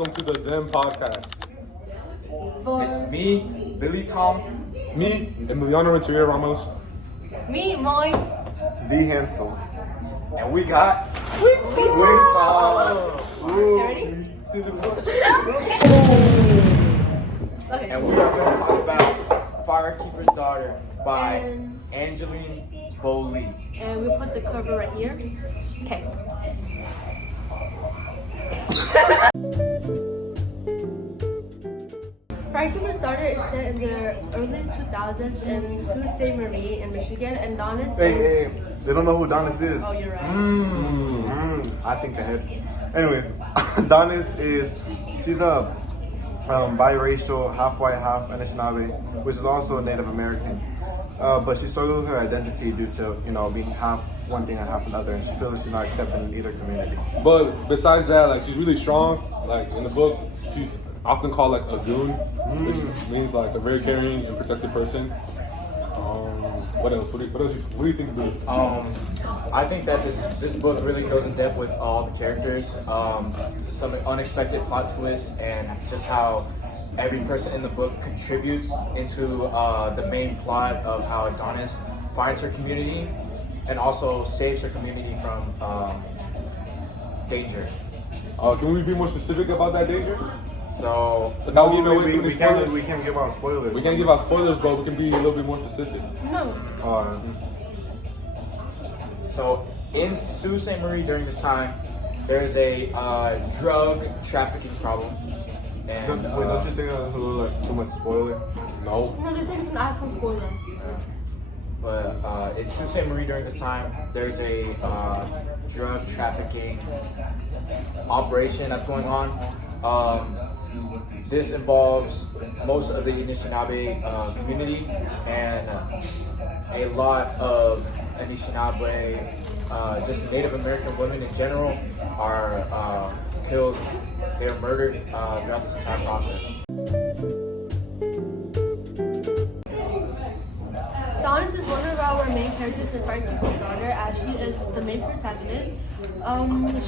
welcome to the Them Podcast. It's me, Billy Tom. Me, Emiliano Renteria Ramos. Me, Molly. The Hansel. And we got Wingstop. You ready? Okay. and we are going to talk about Firekeeper's Daughter by And- Angeline Bolee. And we put the cover right here. Okay. Firekeeper's Daughter is set in the early 2000s in Sault Ste. Marie in Michigan, and Donis Hey, they don't know who Donis is. Oh, you're right. I think the head. Anyways, Donis she's a biracial, half white, half Anishinaabe, which is also a Native American. But she struggles with her identity due to, being half one thing and half another, and she feels that she's not accepted in either community. But besides that, like, she's really strong. Like, in the book, she's often called like a goon, which means like a very caring and protected person. What else? What do you think of this? I think that this book really goes in depth with all the characters, some unexpected plot twists, and just how every person in the book contributes into the main plot of how Adonis finds her community and also saves her community from danger. Can we be more specific about that danger? So Without giving away too many we can't spoilers. give out spoilers. We can't give out spoilers, but we can be a little bit more specific. No. So in Sault Ste. Marie during this time, there's a drug trafficking problem. And Don't you think that's a little like too much spoiler? No. No, this ain't gonna add some spoiler. But in Sault Ste. Marie during this time, there's a drug trafficking operation that's going on. This involves most of the Anishinaabe community, and a lot of Anishinaabe, just Native American women in general, are killed. They are murdered throughout this entire process. Donis is one of our main characters in Firekeeper's Daughter, as she is the main protagonist.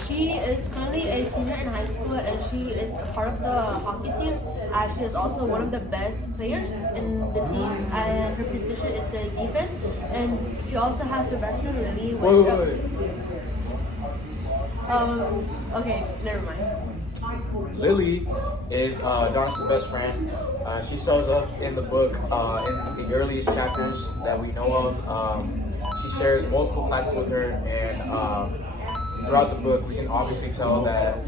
She is currently a senior in high school, and she is a part of the hockey team, as she is also one of the best players in the team, and her position is the defense, and she also has her best friend Lily. Okay, never mind. Lily is Donis' best friend. She shows up in the book in the earliest chapters that we know of. She shares multiple classes with her, and throughout the book, we can obviously tell that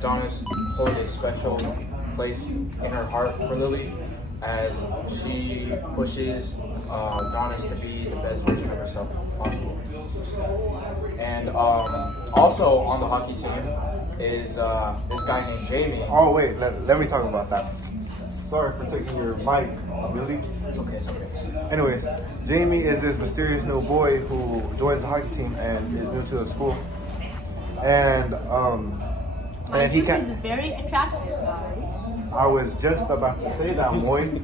Donis holds a special place in her heart for Lily, as she pushes Donis to be the best version of herself possible. And also on the hockey team is this guy named Jamie. Oh wait, let me talk about that. Sorry for taking your mic, Billy. It's okay, it's okay. Anyways, Jamie is this mysterious new boy who joins the hockey team and is new to the school. And he He's can. very attractive, guys. I was just about to say that, boy.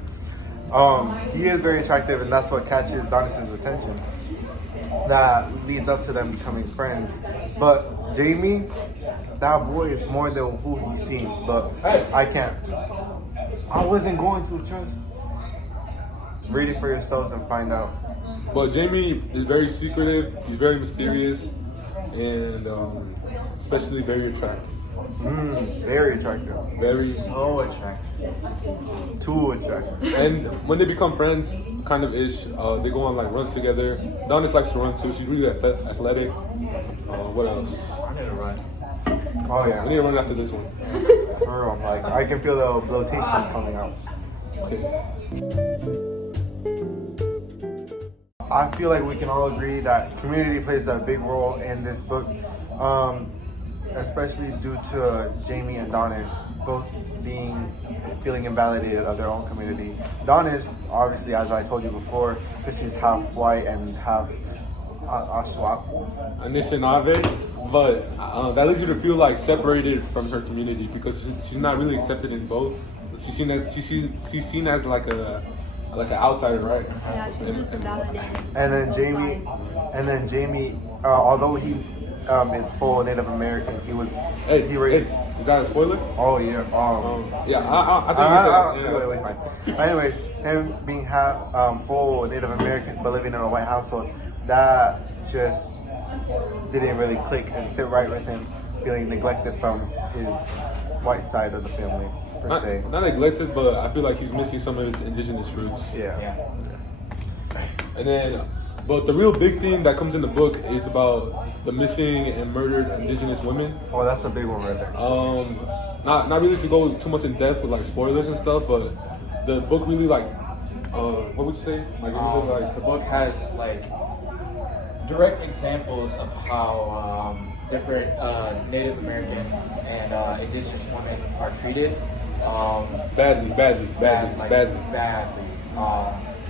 He is very attractive, and that's what catches Donis' attention. That leads up to them becoming friends. But Jamie, that boy is more than who he seems. But I can't. I wasn't going to trust. Read it for yourselves and find out. But Jamie is very secretive. He's very mysterious, and especially very attractive. Very attractive. Very. So attractive. Too attractive. And when they become friends, kind of ish, they go on like runs together. Donis likes to run too. She's really athletic. What else? I need to run. Oh We yeah. need to run after this one. For real. Like I can feel the bloatation coming out. Okay. I feel like we can all agree that community plays a big role in this book, especially due to Jamie and Donis both feeling invalidated of their own community. Donis, obviously, as I told you before, because she's half white and half Ashwap. Anishinaabe, but that leads you to feel like separated from her community because she's not really accepted in both. She's seen as like an outsider, right? Yeah, she was invalidated. And then Jamie, although he is full Native American. He was. Hey, he raised. hey, is that a spoiler? Oh yeah. Yeah, I think you said it. Wait, fine. Anyways, him being full Native American but living in a white household, that just didn't really click and sit right with him, feeling neglected from his white side of the family per se. Not neglected, but I feel like he's missing some of his indigenous roots. Yeah. And then, but the real big thing that comes in the book is about the missing and murdered indigenous women. Oh, that's a big one right there. Not really to go too much in depth with like spoilers and stuff, but the book really like, what would you say? Like, The book has like direct examples of how different Native American and indigenous women are treated. badly.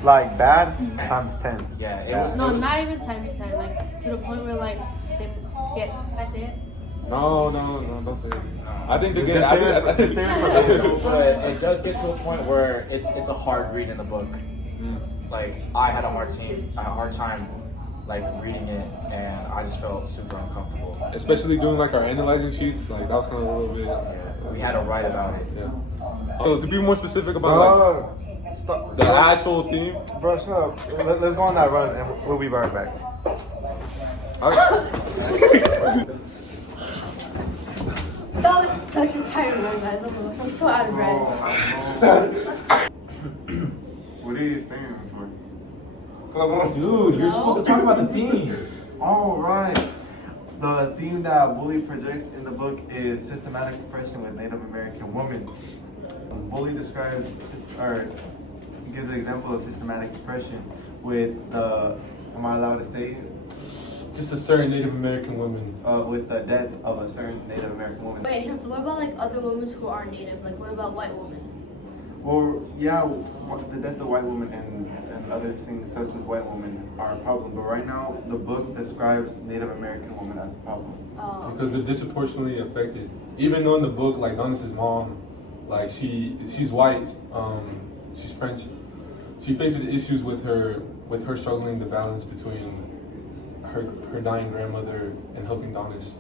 Like bad times 10. Yeah, it Bad. was No, not even times 10. Like to the point where like they get. Can I say it? No, don't say it. I think they get. Just say it- just say it for later. But it does get to a point where it's a hard read in the book. Like I had a hard time like reading it, and I just felt super uncomfortable. Especially doing like our analyzing sheets, like that was kind of a little bit. We had to write about it. Yeah. So to be more specific about Stop. like the actual theme, Bro, shut up. Let's go on that run and we'll be right back. That was such a tired one, guys. Oh my gosh, I'm so out of breath. What are you saying for? Dude, you're supposed to talk about the theme. All right. The theme that Woolley projects in the book is systematic oppression with Native American women. Woolley describes, or gives an example of systematic oppression with the, am I allowed to say it? just a certain Native American woman. With the death of a certain Native American woman. Wait, so what about like other women who aren't native? Like what about white women? Well, yeah, the death of white women and other things such as white women are a problem. But right now, the book describes Native American women as a problem. Because they're disproportionately affected. Even though in the book, like Donis's mom, like she's white, she's French. She faces issues with her struggling the balance between her dying grandmother and helping Donis.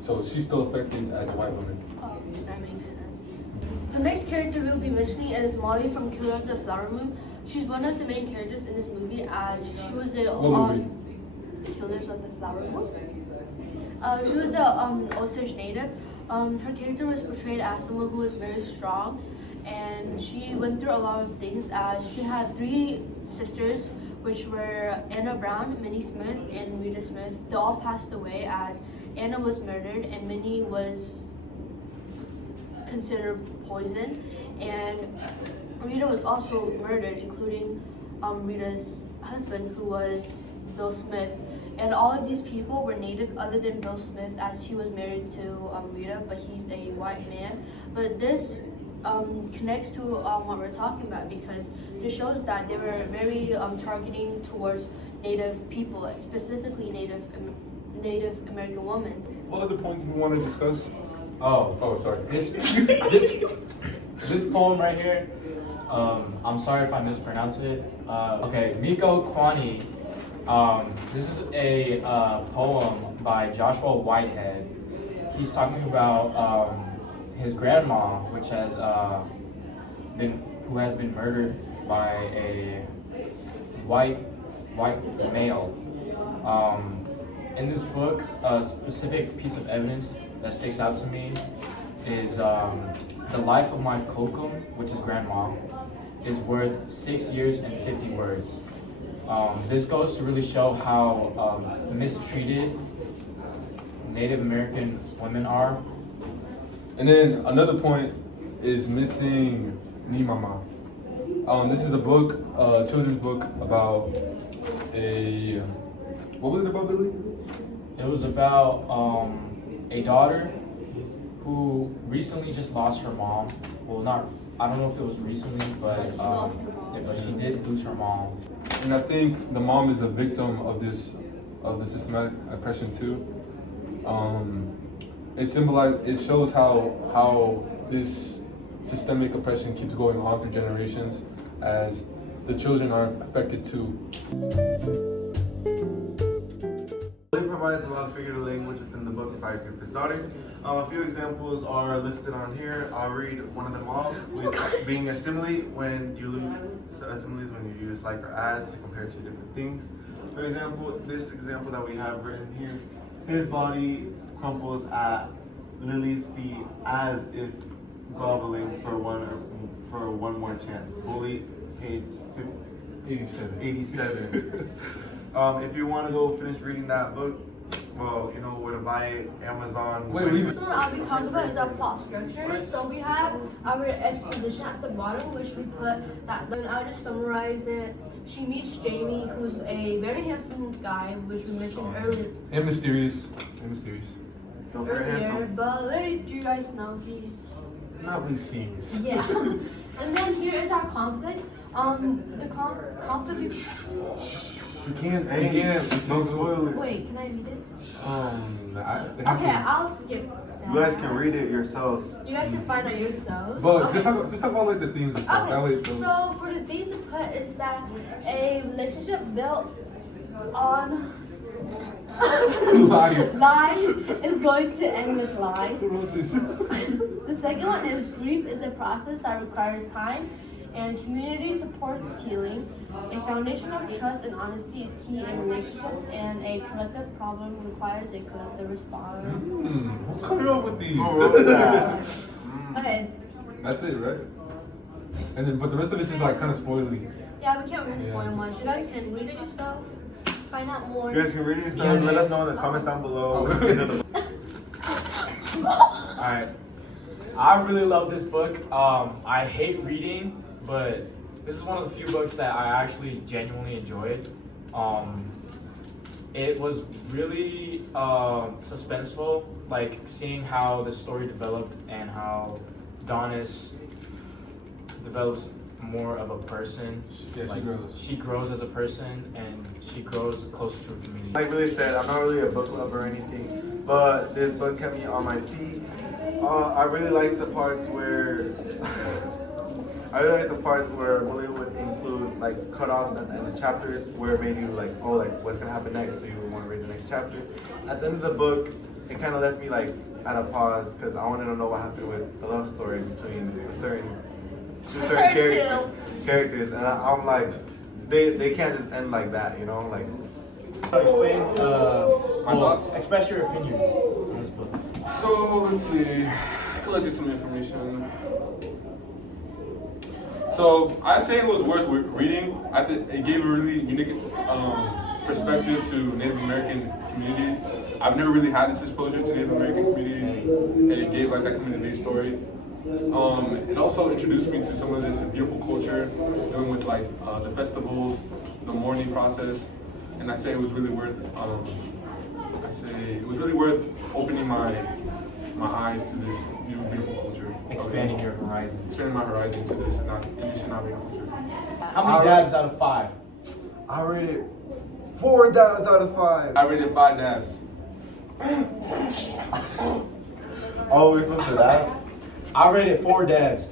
So she's still affected as a white woman. Oh, that makes sense. The next character we'll be mentioning is Molly from Killer of the Flower Moon. She's one of the main characters in this movie as she was a What movie? Killers of the Flower Moon. She was a Osage native. Her character was portrayed as someone who was very strong, and she went through a lot of things as she had 3 sisters, which were Anna Brown, Minnie Smith, and Rita Smith. They all passed away as Anna was murdered and Minnie was considered poison, and Rita was also murdered, including Rita's husband, who was Bill Smith. And all of these people were native other than Bill Smith, as he was married to Rita, but he's a white man. But this connects to what we're talking about, because it shows that they were very targeting towards native people, specifically Native American women. What other point do you want to discuss? Oh, sorry. This poem right here. I'm sorry if I mispronounce it. Okay, Miko Kwani. This is a poem by Joshua Whitehead. He's talking about his grandma, which has been murdered by a white male. In this book, a specific piece of evidence that sticks out to me is the life of my kokum, which is grandma, is worth 6 years and 50 words. This goes to really show how mistreated Native American women are. And then another point is missing Ni Mama. This is a book, a children's book about what was it about, Billy? It was about a daughter who recently just lost her mom. Well, I don't know if it was recently, but she did lose her mom. And I think the mom is a victim of the systematic oppression too. It shows how this systemic oppression keeps going on through generations, as the children are affected too. Woolley provides a lot of figurative language within the book Fire Creeper's Daughter. A few examples are listed on here. I'll read one of them off. With being a simile, when you use a simile is when you use like or as to compare two different things. For example, this example that we have written here, his body crumples at Lily's feet as if groveling for one more chance. Bully, page 87. If you want to go finish reading that book, well, you know where to buy it. Amazon. This one I'll be talking about is our plot structure. So we have our exposition at the bottom, which we put that. Then I'll just summarize it. She meets Jamie, who's a very handsome guy, which we mentioned earlier. And mysterious. Don't forget handsome. But let you guys know he's Not what he seems. yeah. And then here is our conflict. The conflict. You can't. Don't spoil it. Wait, can I read it? Okay, I'll skip that. You guys can read it yourselves. You guys can find out yourselves. But Okay. just talk about like the themes and stuff. That way, Okay, so for the things to put is that a relationship built on Lies. lies is going to end with lies. Who wrote this? The second one is grief is a process that requires time, and community supports healing. A foundation of trust and honesty is key in relationships, and a collective problem requires a collective response. Who's coming up with these? Who wrote that? Okay, That's it, right? And then, but the rest of it's just like kind of spoiling. yeah, we can't really spoil much. You guys can read it yourself, find out more. You guys can read it yourselves. Let us know in the comments down below. Alright. I really love this book. I hate reading, but this is one of the few books that I actually genuinely enjoyed. It was really suspenseful, like seeing how the story developed and how Donis develops more of a person. Yeah, Like, she grows. She grows as a person, and she grows closer to her community. Like really said, I'm not really a book lover or anything, but this book kept me on my feet. I really like the parts where William would include like cutoffs at the end of chapters where it made you like, oh, like what's gonna happen next, so you would want to read the next chapter. At the end of the book, it kind of left me like at a pause because I wanted to know what happened with the love story between two certain characters, and I'm like, they can't just end like that, you know, like. Explain, My thoughts? express your opinions on this book. So let's see. Collect some information. So I say it was worth reading. It gave a really unique perspective to Native American communities. I've never really had this exposure to Native American communities, and it gave like that community story. It also introduced me to some of this beautiful culture, dealing with like the festivals, the mourning process, and I say it was really worth. It was really worth opening my eyes to this new beautiful culture. Expanding your horizon. Expanding my horizon to this Anishinaabe culture. How many dabs out of 5? I rated 4 dabs out of 5. I rated 5 dabs. Oh, we're supposed to that? I rated 4 dabs.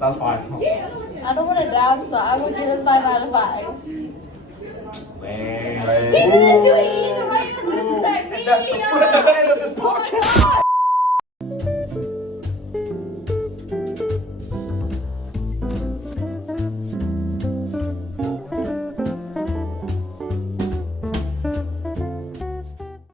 That's 5. I don't want to dab, so I will give it 5 out of 5. Man. He didn't do it!